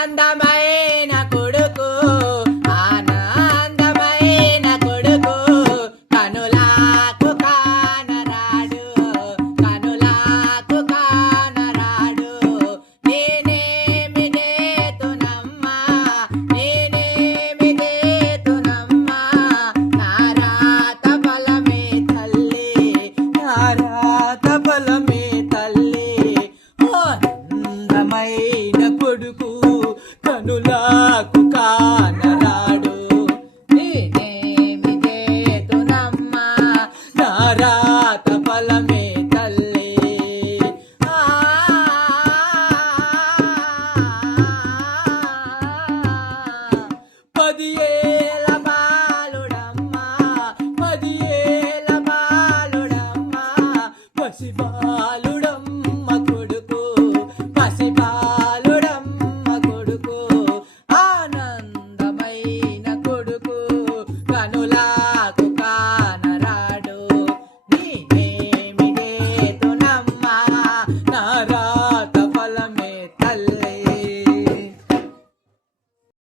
అందమైన కొడుకు ఆనందమైన కొడుకు కనులాకు కానరాడు కనులాకు కానరాడు నేనేమి చేతునమ్మా నేనేమి చేతునమ్మా నారాత బలమే తల్లి నారాత బలమే తల్లి అందమైన కొడుకు కనులాకు కానరాడు